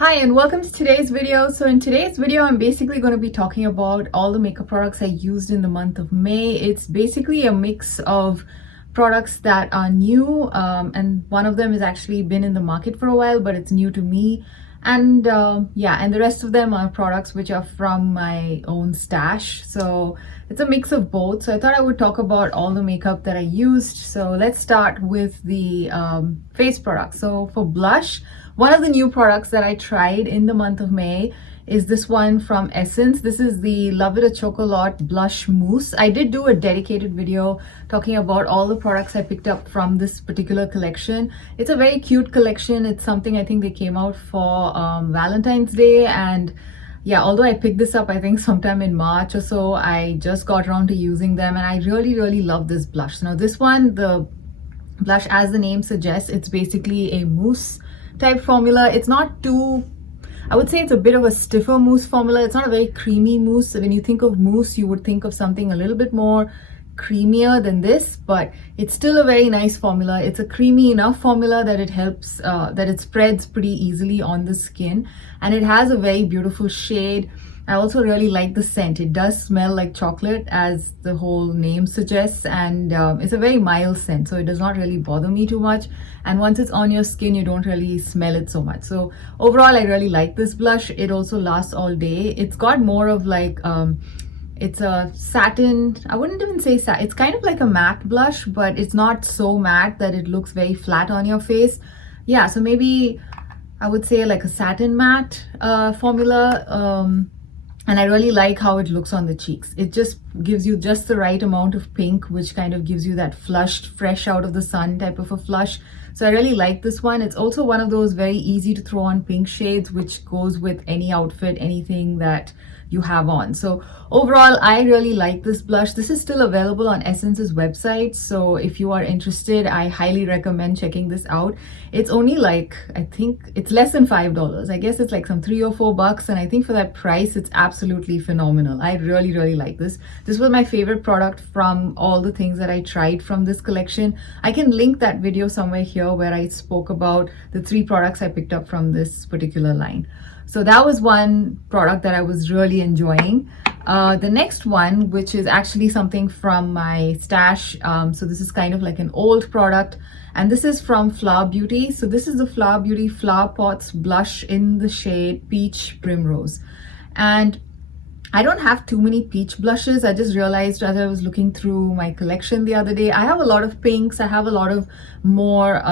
Hi and welcome to today's video. So in today's video, I'm basically going to be talking about all the makeup products I used in the month of May. It's basically a mix of products that are new and one of them has actually been in the market for a while, but it's new to me. And and the rest of them are products which are from my own stash. So it's a mix of both. So I thought I would talk about all the makeup that I used. So let's start with the face products. So for blush, one of the new products that I tried in the month of May is this one from Essence. This is the Love It a Chocolate Blush Mousse. I did do a dedicated video talking about all the products I picked up from this particular collection. It's a very cute collection. It's something I think they came out for Valentine's Day, and yeah, although I picked this up I think sometime in March or so, I just got around to using them and I really love this blush. Now this one, the blush, as the name suggests, it's basically a mousse type formula. It's not too, I would say it's a bit of a stiffer mousse formula. It's not a very creamy mousse. When you think of mousse, you would think of something a little bit more creamier than this, but it's still a very nice formula. It's a creamy enough formula that it helps, that it spreads pretty easily on the skin, and it has a very beautiful shade. I also really like the scent. It does smell like chocolate, as the whole name suggests, and it's a very mild scent, so it does not really bother me too much. And once it's on your skin, you don't really smell it so much. So overall, I really like this blush. It also lasts all day. It's got more of like, it's a satin, I wouldn't even say satin, it's kind of like a matte blush, but it's not so matte that it looks very flat on your face. Yeah, so maybe I would say like a satin matte formula. And I really like how it looks on the cheeks. It just gives you just the right amount of pink, which kind of gives you that flushed, fresh out of the sun type of a flush. So I really like this one. It's also one of those very easy to throw on pink shades, which goes with any outfit, anything that you have on. So overall, I really like this blush. This is still available on Essence's website, so if you are interested, I highly recommend checking this out. It's only like, I think it's less than $5. I guess it's like some $3 or $4, and I think for that price, it's absolutely phenomenal. I really like this. This was my favorite product from all the things that I tried from this collection. I can link that video somewhere here where I spoke about the 3 products I picked up from this particular line. So that was one product that I was really enjoying. The next one, which is actually something from my stash, so this is kind of like an old product, and this is from Flower Beauty. So this is the Flower Beauty Flower Pots blush in the shade Peach Primrose. And I don't have too many peach blushes. I just realized as I was looking through my collection the other day, I have a lot of pinks. I have a lot of more,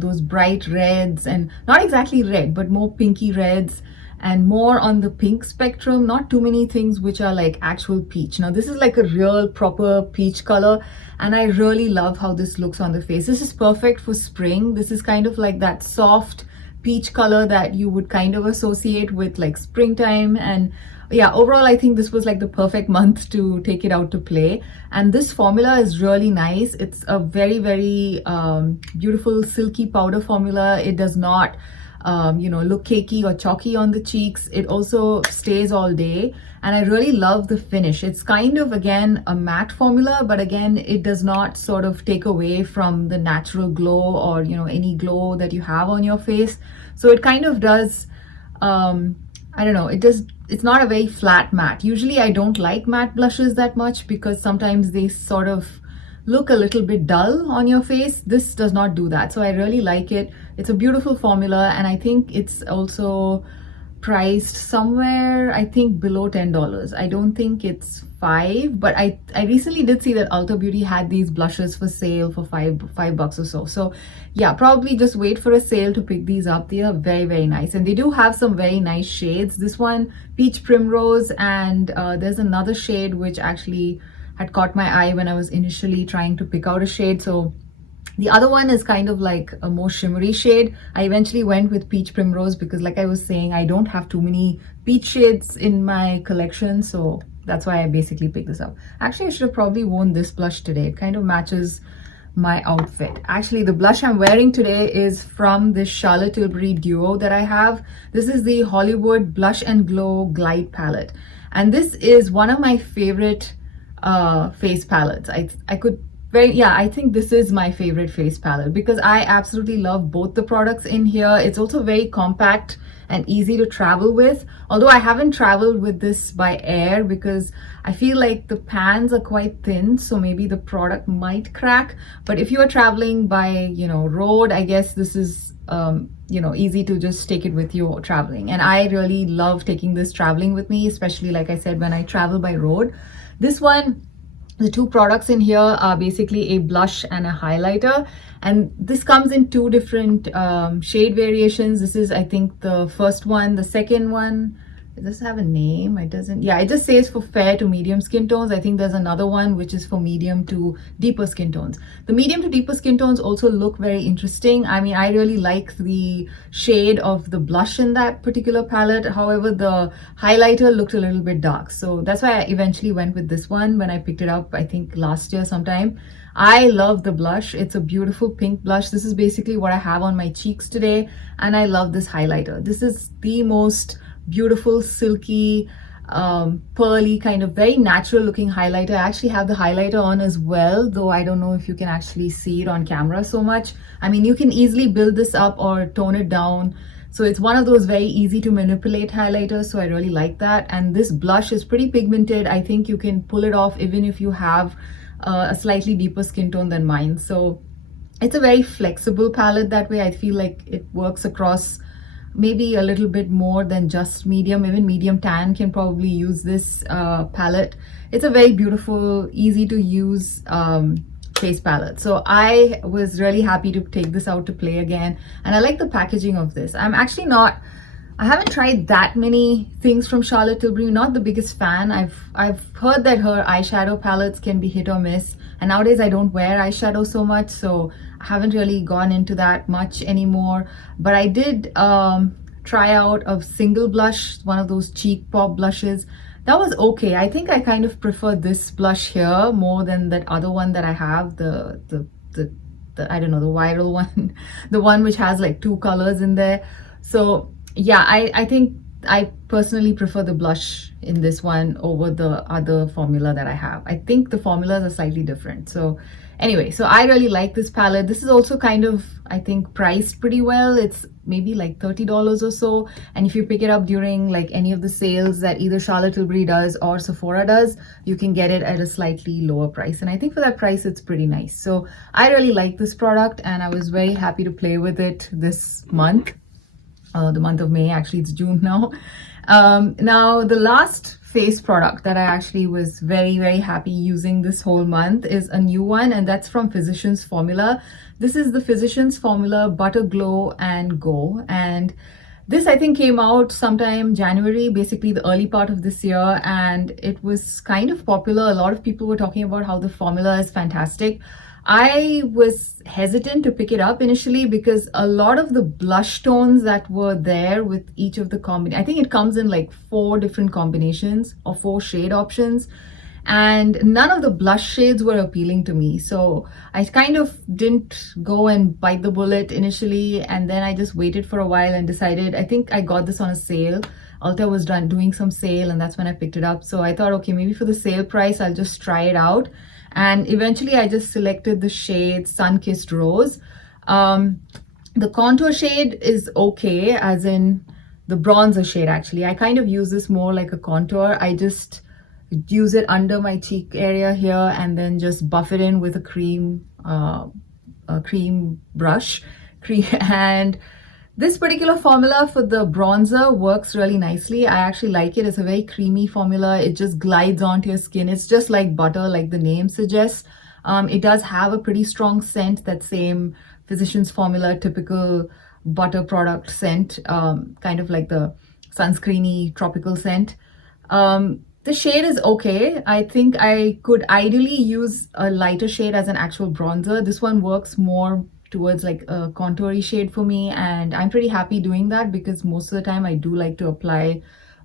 those bright reds, and not exactly red, but more pinky reds and more on the pink spectrum. Not too many things which are like actual peach. Now this is like a real proper peach color, and I really love how this looks on the face. This is perfect for spring. This is kind of like that soft peach color that you would kind of associate with like springtime. And yeah, overall I think this was like the perfect month to take it out to play. And this formula is really nice. It's a very beautiful silky powder formula. It does not look cakey or chalky on the cheeks. It also stays all day, and I really love the finish. It's kind of, again, a matte formula, but again, it does not sort of take away from the natural glow or any glow that you have on your face. So it kind of does, I don't know, it's not a very flat matte. Usually I don't like matte blushes that much because sometimes they sort of look a little bit dull on your face. This does not do that, so I really like it. It's a beautiful formula, and I think it's also priced somewhere, I think, below $10. I don't think it's $5, but I recently did see that Ulta Beauty had these blushes for sale for $5 or so. So yeah, probably just wait for a sale to pick these up. They are very nice, and they do have some very nice shades. This one, Peach Primrose, and there's another shade which actually had caught my eye when I was initially trying to pick out a shade. So the other one is kind of like a more shimmery shade. I eventually went with Peach Primrose because, like I was saying, I don't have too many peach shades in my collection, so that's why I basically picked this up. Actually, I should have probably worn this blush today. It kind of matches my outfit. Actually, the blush I'm wearing today is from this Charlotte Tilbury duo that I have. This is the Hollywood Blush and Glow Glide palette, and this is one of my favorite face palettes. I could very, yeah, I think this is my favorite face palette because I absolutely love both the products in here. It's also very compact and easy to travel with, although I haven't traveled with this by air because I feel like the pans are quite thin, so maybe the product might crack. But if you are traveling by, road, I guess this is easy to just take it with you traveling. And I really love taking this traveling with me, especially like I said, when I travel by road. This one, the two products in here are basically a blush and a highlighter, and this comes in two different shade variations. This is, I think, the first one. The second one, does this have a name? It doesn't. Yeah, it just says for fair to medium skin tones. I think there's another one which is for medium to deeper skin tones. The medium to deeper skin tones also look very interesting. I mean, I really like the shade of the blush in that particular palette. However, the highlighter looked a little bit dark, so that's why I eventually went with this one when I picked it up, I think last year sometime. I love the blush. It's a beautiful pink blush. This is basically what I have on my cheeks today, and I love this highlighter. This is the most beautiful, silky, pearly, kind of very natural looking highlighter. I actually have the highlighter on as well, though I don't know if you can actually see it on camera so much. I mean, you can easily build this up or tone it down. So it's one of those very easy to manipulate highlighters, so I really like that. And this blush is pretty pigmented. I think you can pull it off even if you have a slightly deeper skin tone than mine. So it's a very flexible palette that way. I feel like it works across maybe a little bit more than just medium. Even medium tan can probably use this palette. It's a very beautiful, easy to use face palette. So I was really happy to take this out to play again, and I like the packaging of this. I haven't tried that many things from Charlotte Tilbury. Not the biggest fan. I've heard that her eyeshadow palettes can be hit or miss, and nowadays I don't wear eyeshadow so much, so I haven't really gone into that much anymore. But I did try out a single blush, one of those cheek pop blushes. That was okay. I think I kind of prefer this blush here more than that other one that I have, the I don't know, the viral one, the one which has like two colors in there. So yeah, I think I personally prefer the blush in this one over the other formula that I have. I think the formulas are slightly different. So anyway, so I really like this palette. This is also kind of, I think, priced pretty well. It's maybe like $30 or so. And if you pick it up during like any of the sales that either Charlotte Tilbury does or Sephora does, you can get it at a slightly lower price. And I think for that price, it's pretty nice. So I really like this product, and I was very happy to play with it this month. The month of May, actually it's June now. Now the last face product that I actually was very, very happy using this whole month is a new one, and that's from Physicians Formula. This is the Physicians Formula Butter Glow and Go, and this I think came out sometime January, basically the early part of this year, and it was kind of popular. A lot of people were talking about how the formula is fantastic. I was hesitant to pick it up initially because a lot of the blush tones that were there with each of the I think it comes in like 4 different combinations or 4 shade options, and none of the blush shades were appealing to me. So I kind of didn't go and bite the bullet initially, and then I just waited for a while and decided, I think I got this on a sale. Ulta was doing some sale, and that's when I picked it up. So I thought, okay, maybe for the sale price, I'll just try it out. And eventually I just selected the shade Sun-Kissed Rose. The contour shade is okay, as in the bronzer shade actually. I kind of use this more like a contour. I just use it under my cheek area here and then just buff it in with a cream brush. And this particular formula for the bronzer works really nicely. I actually like it. It's a very creamy formula. It just glides onto your skin. It's just like butter, like the name suggests. It does have a pretty strong scent, that same Physicians Formula typical butter product scent, kind of like the sunscreeny tropical scent. The shade is okay. I think I could ideally use a lighter shade as an actual bronzer. This one works more towards like a contoury shade for me, and I'm pretty happy doing that because most of the time I do like to apply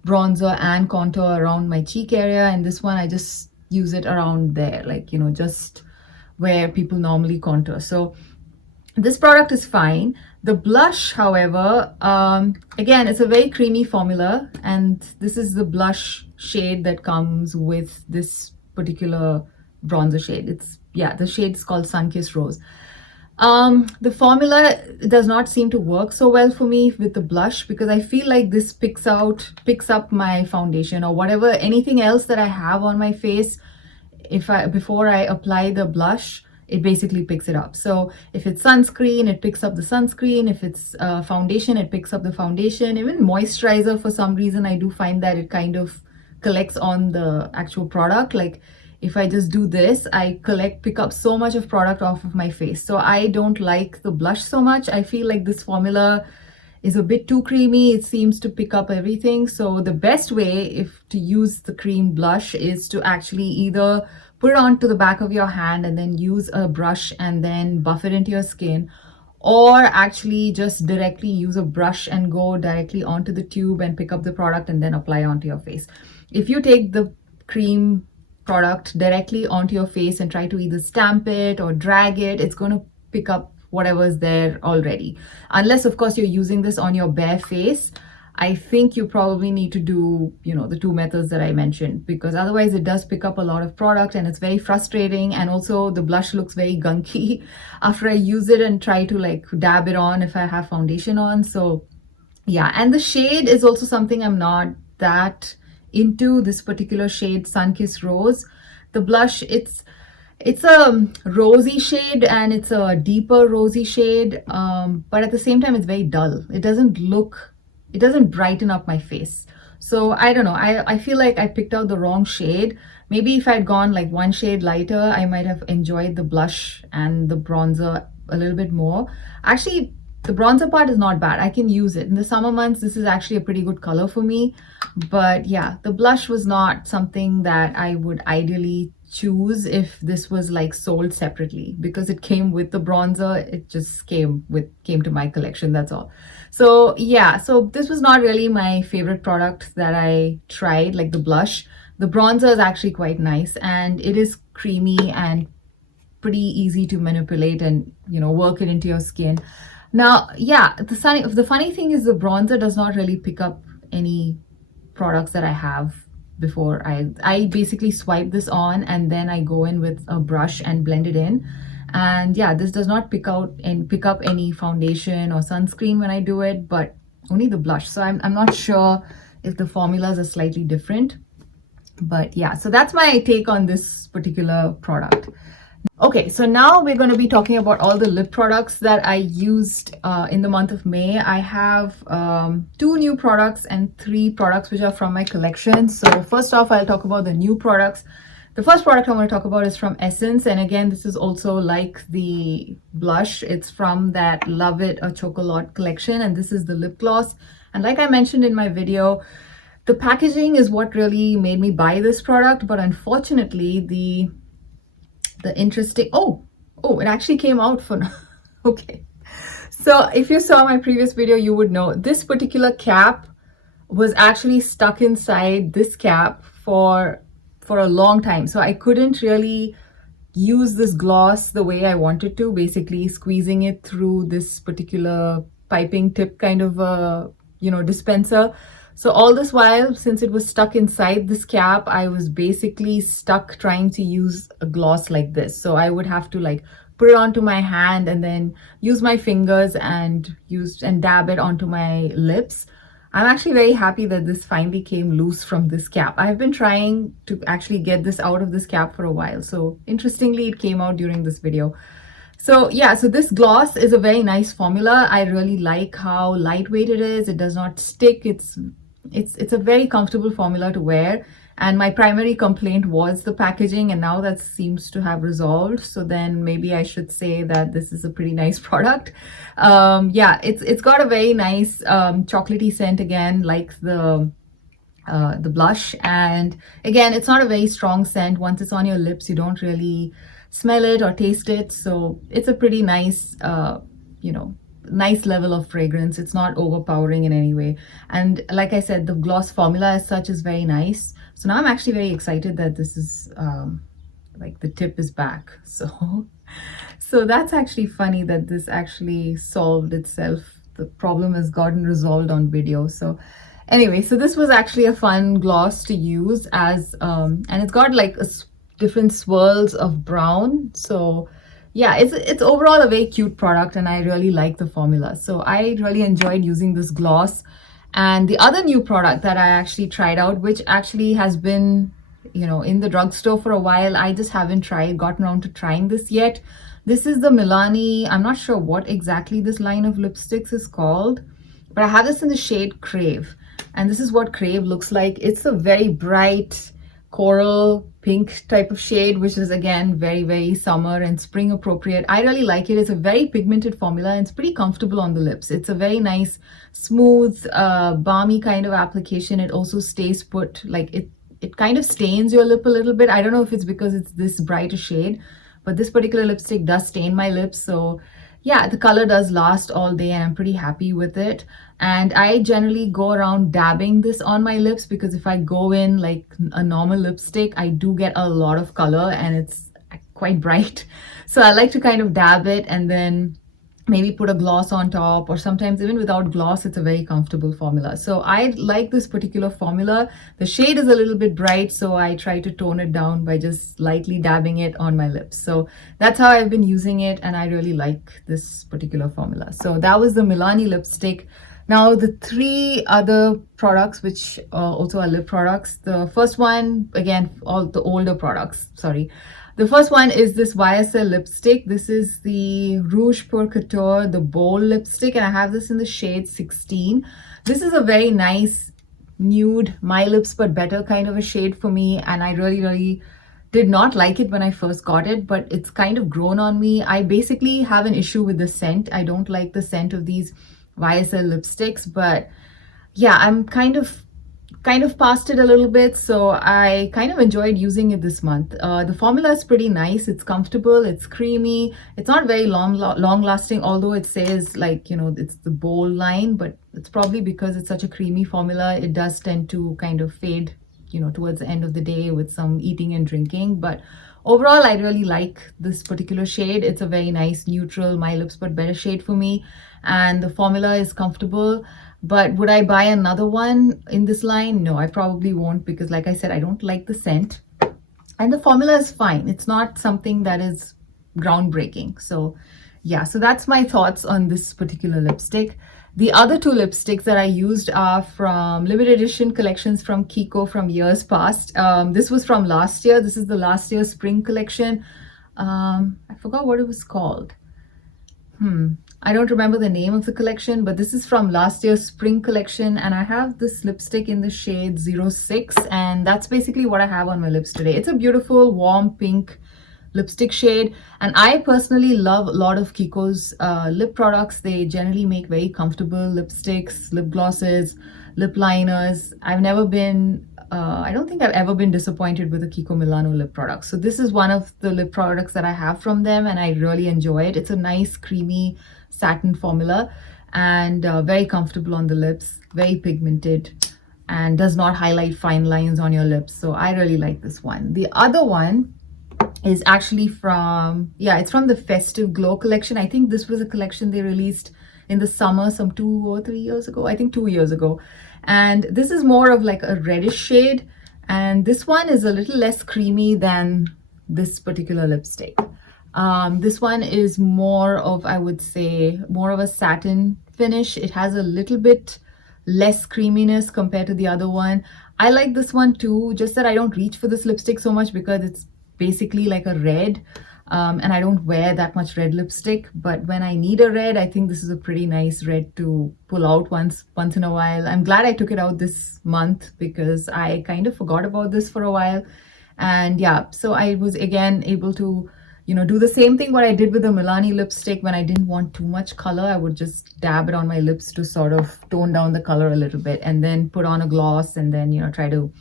bronzer and contour around my cheek area, and this one I just use it around there, like, you know, just where people normally contour. So this product is fine. The blush, however, again, it's a very creamy formula, and this is the blush shade that comes with this particular bronzer shade. It's yeah, the shade is called Sunkissed Rose. The formula does not seem to work so well for me with the blush, because I feel like this picks up my foundation or whatever, anything else that I have on my face. Before I apply the blush, it basically picks it up. So if it's sunscreen, it picks up the sunscreen. If it's foundation, it picks up the foundation. Even moisturizer, for some reason, I do find that it kind of collects on the actual product. Like if I just do this, I pick up so much of product off of my face. So I don't like the blush so much. I feel like this formula is a bit too creamy. It seems to pick up everything. So the best way to use the cream blush is to actually either put it onto the back of your hand and then use a brush and then buff it into your skin, or actually just directly use a brush and go directly onto the tube and pick up the product and then apply onto your face. If you take the cream product directly onto your face and try to either stamp it or drag it, it's going to pick up whatever's there already. Unless, of course, you're using this on your bare face, I think you probably need to do, the two methods that I mentioned, because otherwise it does pick up a lot of product and it's very frustrating. And also the blush looks very gunky after I use it and try to like dab it on if I have foundation on. So yeah, and the shade is also something I'm not that into, this particular shade, Sunkissed Rose. The blush, it's a rosy shade and it's a deeper rosy shade, but at the same time it's very dull. It doesn't brighten up my face. So I don't know, I feel like I picked out the wrong shade. Maybe if I'd gone like one shade lighter, I might have enjoyed the blush and the bronzer a little bit more. Actually, the bronzer part is not bad. I can use it. In the summer months, this is actually a pretty good color for me. But yeah, the blush was not something that I would ideally choose if this was like sold separately, because it came with the bronzer. It just came to my collection, that's all. So yeah, so this was not really my favorite product that I tried, like the blush. The bronzer is actually quite nice and it is creamy and pretty easy to manipulate and work it into your skin. Now, yeah, the funny thing is the bronzer does not really pick up any products that I have before. I basically swipe this on and then I go in with a brush and blend it in. And yeah, this does not pick up any foundation or sunscreen when I do it, but only the blush. So I'm not sure if the formulas are slightly different. But yeah, so that's my take on this particular product. Okay, so now we're going to be talking about all the lip products that I used in the month of May. I have 2 new products and 3 products which are from my collection. So first off, I'll talk about the new products. The first product I want to talk about is from Essence. And again, this is also like the blush. It's from that Love It a Chocolate collection. And this is the lip gloss. And like I mentioned in my video, the packaging is what really made me buy this product. But unfortunately, the interesting, it actually came out for okay. So if you saw my previous video, you would know this particular cap was actually stuck inside this cap for a long time. So I couldn't really use this gloss the way I wanted to, basically squeezing it through this particular piping tip kind of dispenser. So all this while, since it was stuck inside this cap, I was basically stuck trying to use a gloss like this. So I would have to like put it onto my hand and then use my fingers and dab it onto my lips. I'm actually very happy that this finally came loose from this cap. I've been trying to actually get this out of this cap for a while. So interestingly, it came out during this video. So yeah, so this gloss is a very nice formula. I really like how lightweight it is. It does not stick. It's a very comfortable formula to wear. And my primary complaint was the packaging, and now that seems to have resolved. So then maybe I should say that this is a pretty nice product. Yeah, it's got a very nice chocolatey scent again, like the blush. And again, it's not a very strong scent. Once it's on your lips, you don't really smell it or taste it. So it's a pretty nice, nice level of fragrance. It's not overpowering in any way. And like I said, the gloss formula as such is very nice. So now I'm actually very excited that this is like the tip is back. So that's actually funny that this actually solved itself. The problem has gotten resolved on video. So anyway, so this was actually a fun gloss to use as and it's got like different swirls of brown. So yeah, it's overall a very cute product, and I really like the formula. So I really enjoyed using this gloss. And the other new product that I actually tried out, which actually has been, in the drugstore for a while, I just haven't gotten around to trying this yet. This is the Milani. I'm not sure what exactly this line of lipsticks is called, but I have this in the shade Crave. And this is what Crave looks like. It's a very bright coral pink type of shade, which is again very, very summer and spring appropriate. I really like it. It's a very pigmented formula and it's pretty comfortable on the lips. It's a very nice, smooth, balmy kind of application. It also stays put, like it kind of stains your lip a little bit. I don't know if it's because it's this brighter shade, but this particular lipstick does stain my lips. So yeah, the color does last all day and I'm pretty happy with it. And I generally go around dabbing this on my lips because if I go in like a normal lipstick, I do get a lot of color and it's quite bright. So I like to kind of dab it and then maybe put a gloss on top, or sometimes even without gloss, it's a very comfortable formula. So I like this particular formula. The shade is a little bit bright, so I try to tone it down by just lightly dabbing it on my lips. So that's how I've been using it, and I really like this particular formula. So that was the Milani lipstick. Now the three other products, which also are lip products. The first one, again, all the older products, sorry. The first one is this YSL lipstick. This is the Rouge Pour Couture, the Bold lipstick, and I have this in the shade 16. This is a very nice nude, my lips but better kind of a shade for me, and I really, really did not like it when I first got it, but it's kind of grown on me. I basically have an issue with the scent. I don't like the scent of these YSL lipsticks, but yeah, I'm kind of past it a little bit, so I kind of enjoyed using it this month. The formula is pretty nice. It's comfortable, it's creamy, it's not very long lasting, although it says like, it's the Bold line, but it's probably because it's such a creamy formula, it does tend to kind of fade, towards the end of the day with some eating and drinking. But overall, I really like this particular shade. It's a very nice neutral, my lips but better shade for me, and the formula is comfortable. But would I buy another one in this line? No, I probably won't, because like I said, I don't like the scent. And the formula is fine. It's not something that is groundbreaking. So yeah, so that's my thoughts on this particular lipstick. The other two lipsticks that I used are from limited edition collections from Kiko from years past. This was from last year. This is the last year spring collection. I forgot what it was called. I don't remember the name of the collection, but this is from last year's spring collection, and I have this lipstick in the shade 06, and that's basically what I have on my lips today. It's a beautiful warm pink lipstick shade, and I personally love a lot of Kiko's lip products. They generally make very comfortable lipsticks, lip glosses, lip liners. I don't think I've ever been disappointed with the Kiko Milano lip product. So this is one of the lip products that I have from them, and I really enjoy it. It's a nice creamy satin formula and very comfortable on the lips, very pigmented, and does not highlight fine lines on your lips. So I really like this one. The other one is actually it's from the Festive Glow collection. I think this was a collection they released in the summer some 2 or 3 years ago. I think 2 years ago. And this is more of like a reddish shade, and this one is a little less creamy than this particular lipstick. This one is more of, I would say, more of a satin finish. It has a little bit less creaminess compared to the other one. I like this one too, just that I don't reach for this lipstick so much because it's basically like a red, and I don't wear that much red lipstick. But when I need a red, I think this is a pretty nice red to pull out once in a while. I'm glad I took it out this month because I kind of forgot about this for a while. And yeah, so I was again able to do the same thing what I did with the Milani lipstick. When I didn't want too much color, I would just dab it on my lips to sort of tone down the color a little bit, and then put on a gloss, and then try to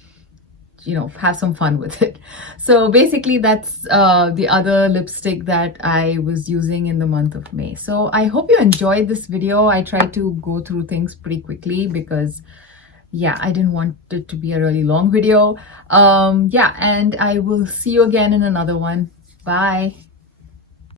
have some fun with it. So basically that's the other lipstick that I was using in the month of May. So I hope you enjoyed this video. I tried to go through things pretty quickly because yeah, I didn't want it to be a really long video. Yeah, and I will see you again in another one. Bye.